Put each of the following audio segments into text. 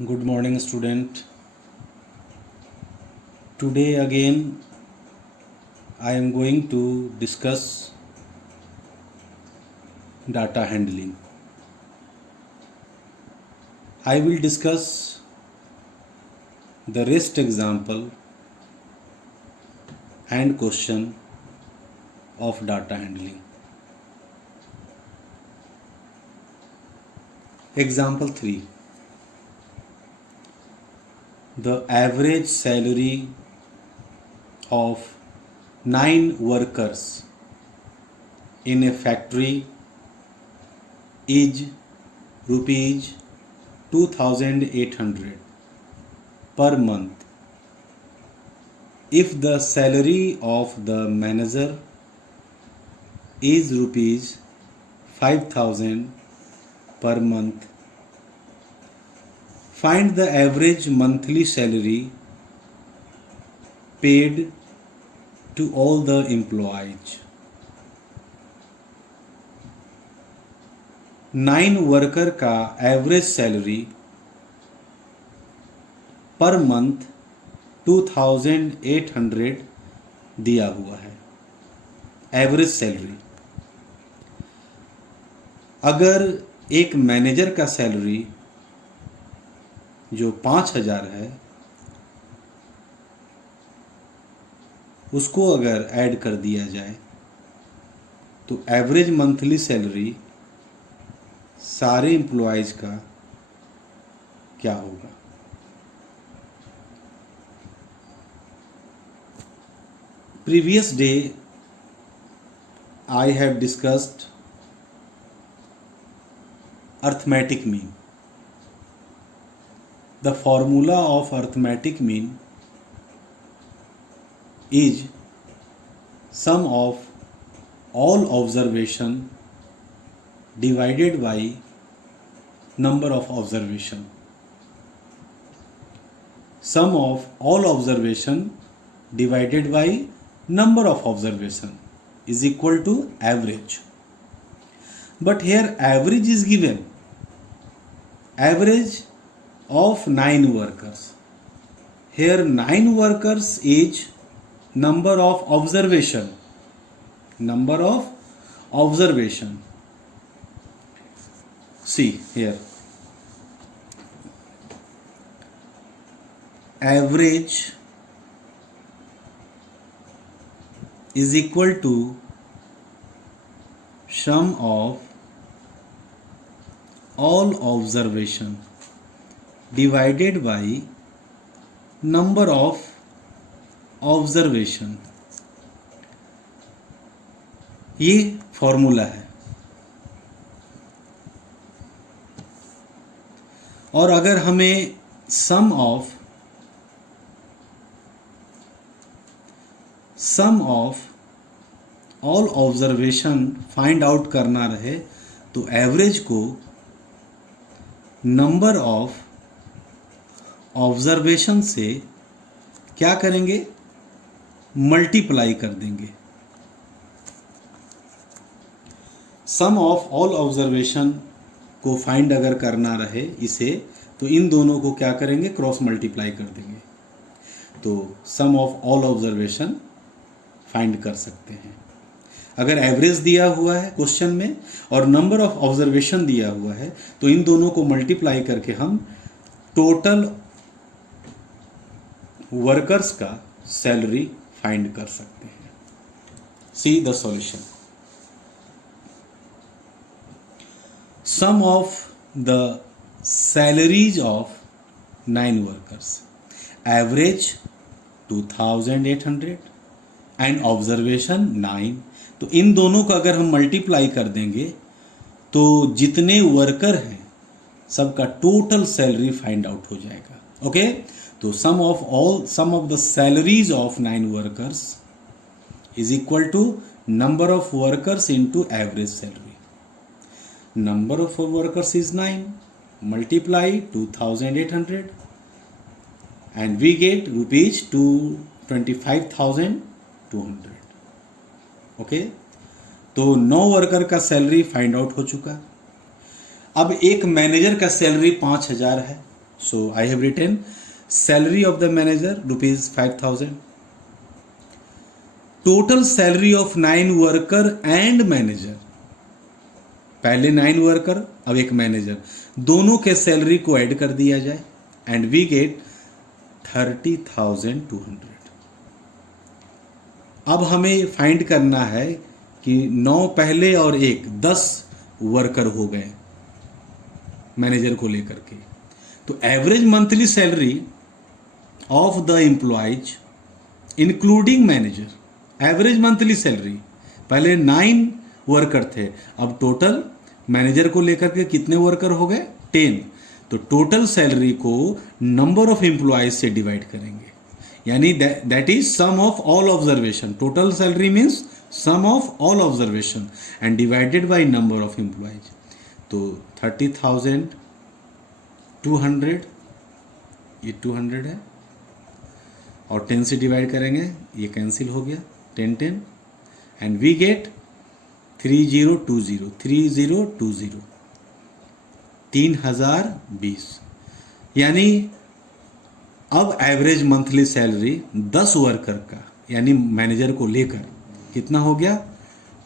Good morning, student. Today again I am going to discuss data handling. I will discuss the rest example and question of data handling. Example 3. The average salary of 9 workers in a factory is rupees 2800 per month. If the salary of the manager is rupees 5000 per month, find the average monthly salary paid to all the employees. 9 worker का average salary per month 2800 दिया हुआ है, average salary. अगर एक manager का salary जो 5000 है उसको अगर ऐड कर दिया जाए तो एवरेज मंथली सैलरी सारे एम्प्लॉयज़ का क्या होगा। Previous day I have discussed arithmetic mean. The formula of arithmetic mean is sum of all observation divided by number of observation. Sum of all observation divided by number of observation is equal to average. But here average is given. Average of 9 workers. Here 9 workers is number of observation. Number of observation. See here. Average is equal to sum of all observation divided by number of observation. ये formula है। और अगर हमें sum of all observation find out करना रहे तो average को number of observation से क्या करेंगे, मल्टीप्लाई कर देंगे। सम ऑफ ऑल ऑब्जर्वेशन को फाइंड अगर करना रहे इसे तो इन दोनों को क्या करेंगे, क्रॉस मल्टीप्लाई कर देंगे तो sum of all observation find कर सकते हैं। अगर एवरेज दिया हुआ है क्वेश्चन में और नंबर ऑफ ऑब्जर्वेशन दिया हुआ है तो इन दोनों को मल्टीप्लाई करके हम टोटल वर्कर्स का सैलरी फाइंड कर सकते हैं। See the solution. Sum of the salaries of 9 workers, average 2800 and observation 9। तो इन दोनों को अगर हम मल्टीप्लाई कर देंगे तो जितने वर्कर हैं सबका टोटल सैलरी फाइंड आउट हो जाएगा। ओके तो sum of the salaries of 9 workers is equal to number of workers into average salary. Number of workers is 9 multiply 2800 and we get rupees 25,200। Okay तो 9 worker का salary find out हो चुका। अब एक manager का salary 5000 है, So I have written salary of the manager rupees 5,000. Total salary of 9 worker and manager. पहले 9 worker अब एक मैनेजर, दोनों के सैलरी को ऐड कर दिया जाए एंड वी गेट 30,200. अब हमें फाइंड करना है कि 9 पहले और 10 वर्कर हो गए मैनेजर को लेकर के. तो average monthly salary of the employees including manager, average monthly salary, पहले 9 वर्कर थे, अब टोटल मैनेजर को लेकर के कितने वर्कर हो गए 10. तो टोटल सैलरी को नंबर ऑफ एम्प्लॉयज से डिवाइड करेंगे, यानी that is sum of all observation. Total salary means sum of all observation and divided by number of employees. तो 30,200 ये 200 है और 10 से डिवाइड करेंगे, ये कैंसिल हो गया, 10 एंड वी गेट 3020 3020. यानी अब एवरेज मंथली सैलरी 10 वर्कर का यानी मैनेजर को लेकर कितना हो गया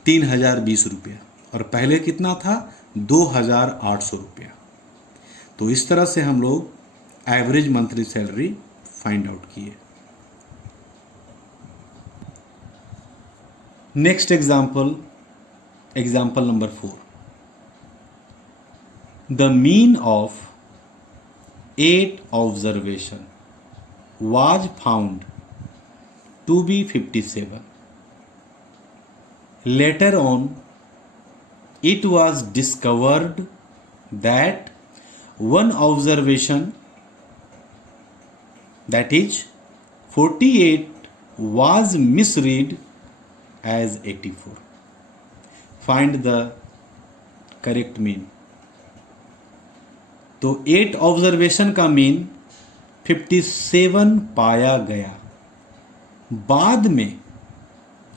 3020 रुपया, और पहले कितना था 2,800 रुपया. तो इस तरह से हम लोग average monthly salary find out किए. Next example number 4. The mean of 8 observation was found to be 57. Later on, it was discovered that one observation, that is 48, was misread as 84. Find the correct mean. तो 8 observation का mean 57 पाया गया. बाद में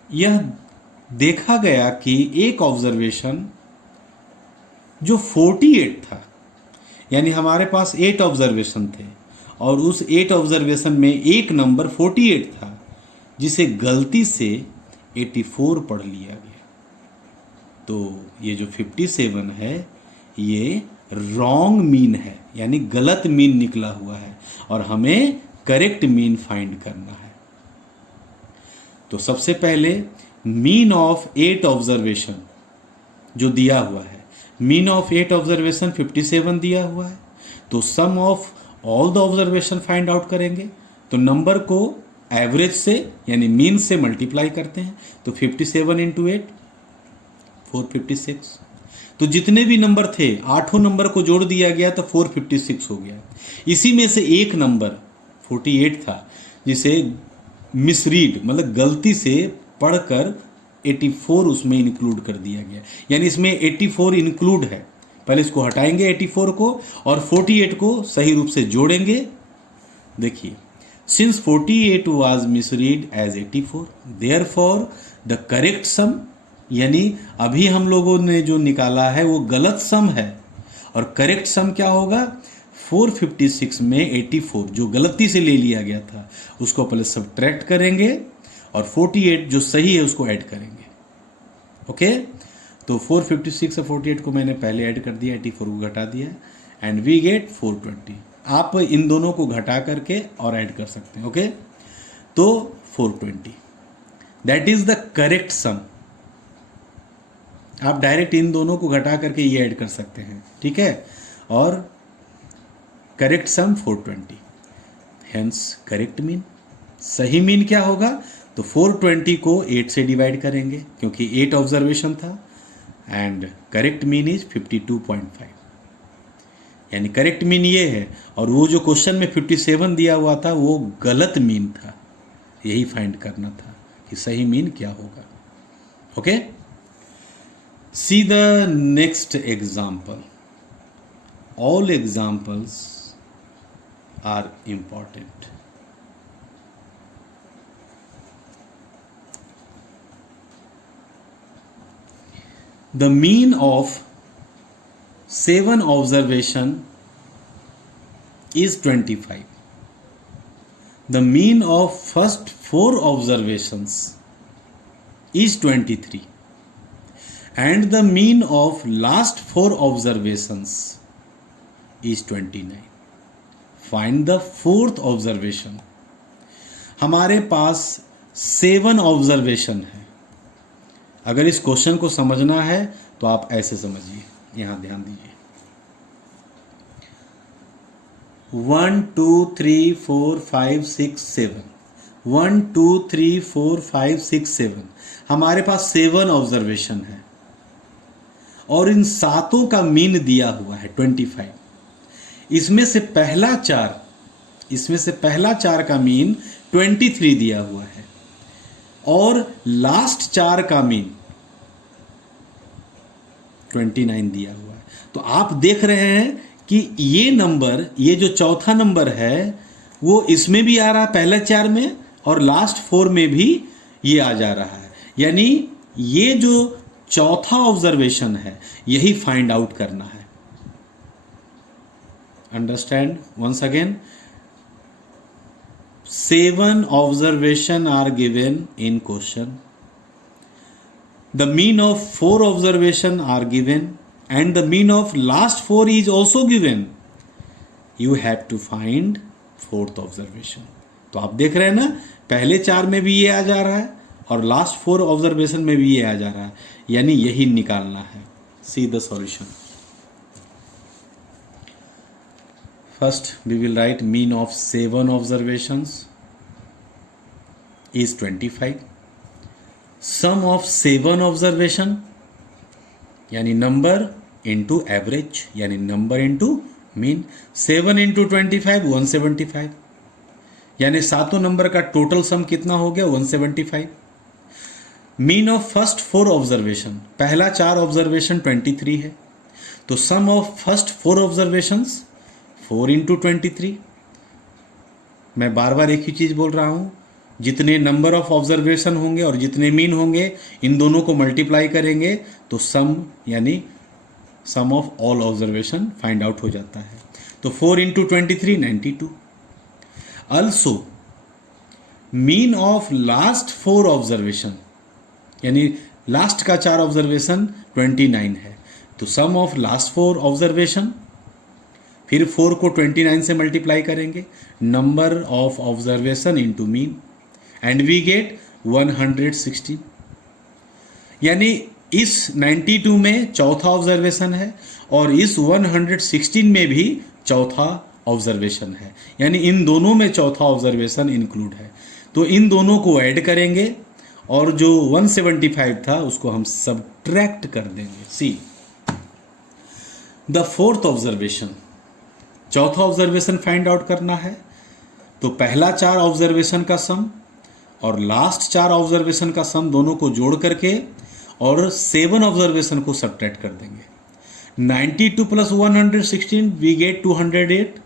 यह देखा गया कि एक ऑब्जर्वेशन जो 48 था, यानी हमारे पास 8 ऑब्जर्वेशन थे और उस 8 ऑब्जर्वेशन में एक नंबर 48 था जिसे गलती से 84 पढ़ लिया गया. तो ये जो 57 है ये रॉन्ग मीन है, यानी गलत मीन निकला हुआ है और हमें करेक्ट मीन फाइंड करना है. तो सबसे पहले मीन ऑफ 8 ऑब्जर्वेशन जो दिया हुआ है, मीन ऑफ 8 ऑब्जर्वेशन 57 दिया हुआ है. तो sum of all the observation find out करेंगे. तो नंबर को एवरेज से यानी मीन से मल्टीप्लाई करते हैं. तो 57 इंटू 8 456. तो जितने भी नंबर थे 8 नंबर को जोड़ दिया गया तो 456 हो गया. इसी में से एक नंबर 48 था जिसे मिसरीड मतलब गलती से पढ़कर 84 उसमें इंक्लूड कर दिया गया, यानी इसमें 84 इंक्लूड है. पहले इसको हटाएंगे 84 को और 48 को सही रूप से जोड़ेंगे. देखिए, since 48 was misread as 84, therefore the correct sum, यानी अभी हम लोगों ने जो निकाला है वो गलत सम है और करेक्ट सम क्या होगा 456 में 84 जो गलती से ले लिया गया था उसको पहले सब्ट्रैक्ट करेंगे और 48 जो सही है उसको ऐड करेंगे. ओके, तो 456 और 48 को मैंने पहले ऐड कर दिया, 84 को घटा दिया एंड वी गेट 420. आप इन दोनों को घटा करके और ऐड कर सकते हैं. ओके, तो 420 दैट इज द करेक्ट सम. आप डायरेक्ट इन दोनों को घटा करके ये ऐड कर सकते हैं, ठीक है. और करेक्ट सम 420, हेंस करेक्ट मीन. सही मीन क्या होगा तो 420 को 8 से डिवाइड करेंगे क्योंकि 8 ऑब्जर्वेशन था एंड करेक्ट मीन इज 52.5, यानी करेक्ट मीन ये है. और वो जो क्वेश्चन में 57 दिया हुआ था वो गलत मीन था, यही फाइंड करना था कि सही मीन क्या होगा. Okay, see the next example. All examples are important. The mean of 7 observation is 25. The mean of first 4 observations is 23. And the mean of last 4 observations is 29. Find the fourth observation. हमारे पास 7 observation है. अगर इस question को समझना है तो आप ऐसे समझिए, यहां ध्यान दीजिए. 1 2 3 4 5 6 7. 1 2 3 4 5 6 7. हमारे पास 7 ऑब्जर्वेशन है और इन सातों का मीन दिया हुआ है 25. इसमें से पहला चार का मीन 23 दिया हुआ है और लास्ट 4 का मीन 29 दिया हुआ है. तो आप देख रहे हैं कि ये नंबर, ये जो चौथा नंबर है वो इसमें भी आ रहा है पहले 4 में और लास्ट 4 में भी ये आ जा रहा है. यानी ये जो चौथा ऑब्जर्वेशन है यही फाइंड आउट करना है. Understand once again. 7 observation are given in question. The mean of 4 observation are given and the mean of last 4 is also given. You have to find fourth observation. तो आप देख रहे हैं ना, पहले 4 में भी ये आ जा रहा है और लास्ट 4 ऑब्जर्वेशन में भी ये आ जा रहा है, यानी यही निकालना है. सी the solution. First, we will write mean of 7 observations is 25. Sum of 7 observation यानी number into average यानी number into mean. 7 into 25 175 यानी सातों नंबर का टोटल सम कितना हो गया 175. मीन ऑफ फर्स्ट 4 ऑब्जर्वेशन, पहला 4 ऑब्जर्वेशन 23 है तो sum of first 4 observations 4 into 23. मैं बार बार एक ही चीज़ बोल रहा हूँ, जितने नंबर ऑफ ऑब्जर्वेशन होंगे और जितने मीन होंगे इन दोनों को मल्टीप्लाई करेंगे तो सम यानी sum of all observation find out हो जाता है. तो 4 into 23 92. Also mean of last 4 observation यानी लास्ट का 4 ऑब्जर्वेशन 29 है तो सम ऑफ लास्ट 4 ऑब्जर्वेशन, फिर 4 को 29 से मल्टीप्लाई करेंगे, number of observation into mean and we get 116. यानी इस 92 में चौथा ऑब्जर्वेशन है और इस 116 में भी चौथा ऑब्जर्वेशन है, यानी इन दोनों में चौथा ऑब्जर्वेशन इंक्लूड है. तो इन दोनों को ऐड करेंगे और जो 175 था उसको हम सबट्रैक्ट कर देंगे. सी द फोर्थ ऑब्जर्वेशन, चौथा ऑब्जर्वेशन फाइंड आउट करना है तो पहला 4 ऑब्जर्वेशन का सम और लास्ट 4 ऑब्जर्वेशन का सम दोनों को जोड़ करके और 7 ऑब्जर्वेशन को सब्ट्रैक्ट कर देंगे. 92 plus 116 we get 208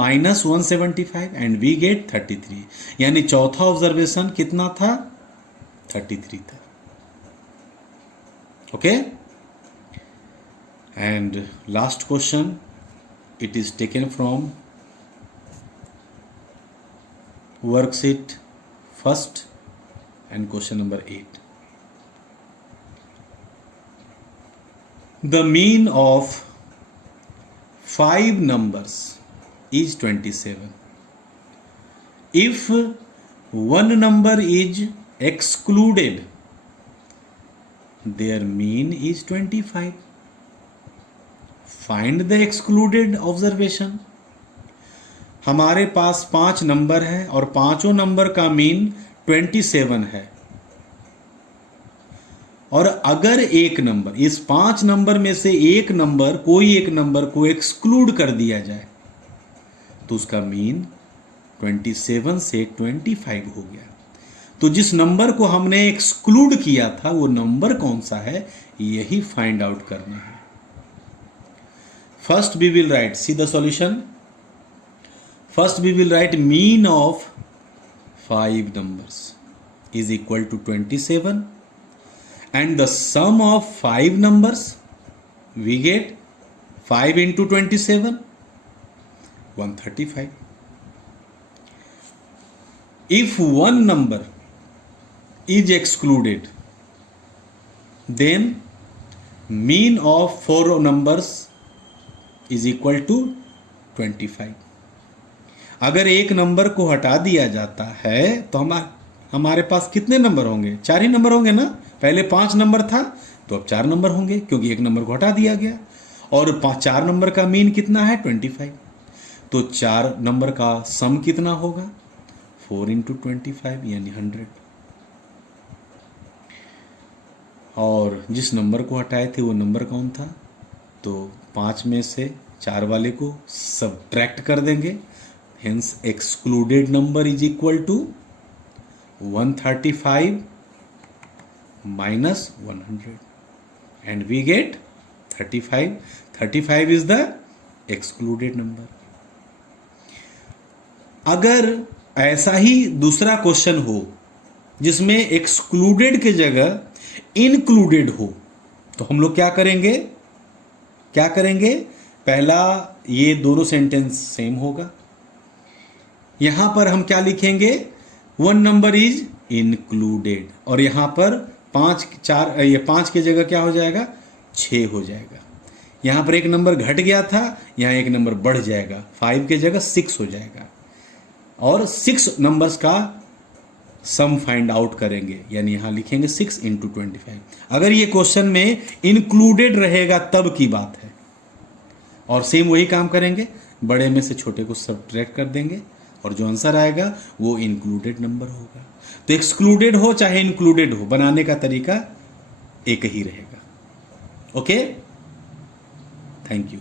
minus 175 and we get 33. यानी चौथा ऑब्जर्वेशन कितना था 33 था. Okay and last question, it is taken from worksheet first and question number 8. The mean of 5 numbers is 27. If one number is excluded, their mean is 25. Find the excluded observation. हमारे पास 5 number है और पांचों number का mean 27 है और अगर एक number, इस 5 नंबर में से कोई एक नंबर को एक्सक्लूड कर दिया जाए तो उसका मीन 27 से 25 हो गया. तो जिस नंबर को हमने एक्सक्लूड किया था वो नंबर कौन सा है, यही फाइंड आउट करना है. First we will write, see the solution. First we will write mean of 5 numbers is equal to 27 and the sum of 5 numbers we get 5 into 27 135. If one number is excluded, then mean of four numbers is equal to 25. अगर एक number को हटा दिया जाता है तो हमारे पास कितने नंबर होंगे? 4 ही नंबर होंगे ना। पहले 5 नंबर था तो अब 4 नंबर होंगे, क्योंकि एक नंबर को हटा दिया गया। और 4 नंबर का मीन कितना है? 25। तो 4 नंबर का सम कितना होगा? 4 इंटू 25 यानी 100। और जिस नंबर को हटाए थे वो नंबर कौन था? तो 5 में से 4 वाले को सबट्रैक्ट कर देंगे। Hence excluded number is equal to 135 minus 100 and we get 35. 35 is the excluded number. अगर ऐसा ही दूसरा क्वेश्चन हो जिसमें एक्सक्लूडेड के जगह इंक्लूडेड हो, तो हम लोग क्या करेंगे? पहला ये दोनों सेंटेंस सेम होगा। यहां पर हम क्या लिखेंगे? 1 नंबर इज इंक्लूडेड, और यहां पर 5 के जगह क्या हो जाएगा? 6 हो जाएगा। यहां पर एक नंबर घट गया था, यहां एक नंबर बढ़ जाएगा, 5 के जगह 6 हो जाएगा। और 6 नंबर्स का सम फाइंड आउट करेंगे, यानी यहां लिखेंगे 6 इंटू 25। अगर ये क्वेश्चन में इंक्लूडेड रहेगा तब की बात है। और सेम वही काम करेंगे, बड़े में से छोटे को सबट्रैक्ट कर देंगे और जो आंसर आएगा वो इंक्लूडेड नंबर होगा। तो एक्सक्लूडेड हो चाहे इंक्लूडेड हो, बनाने का तरीका एक ही रहेगा। Okay, thank you.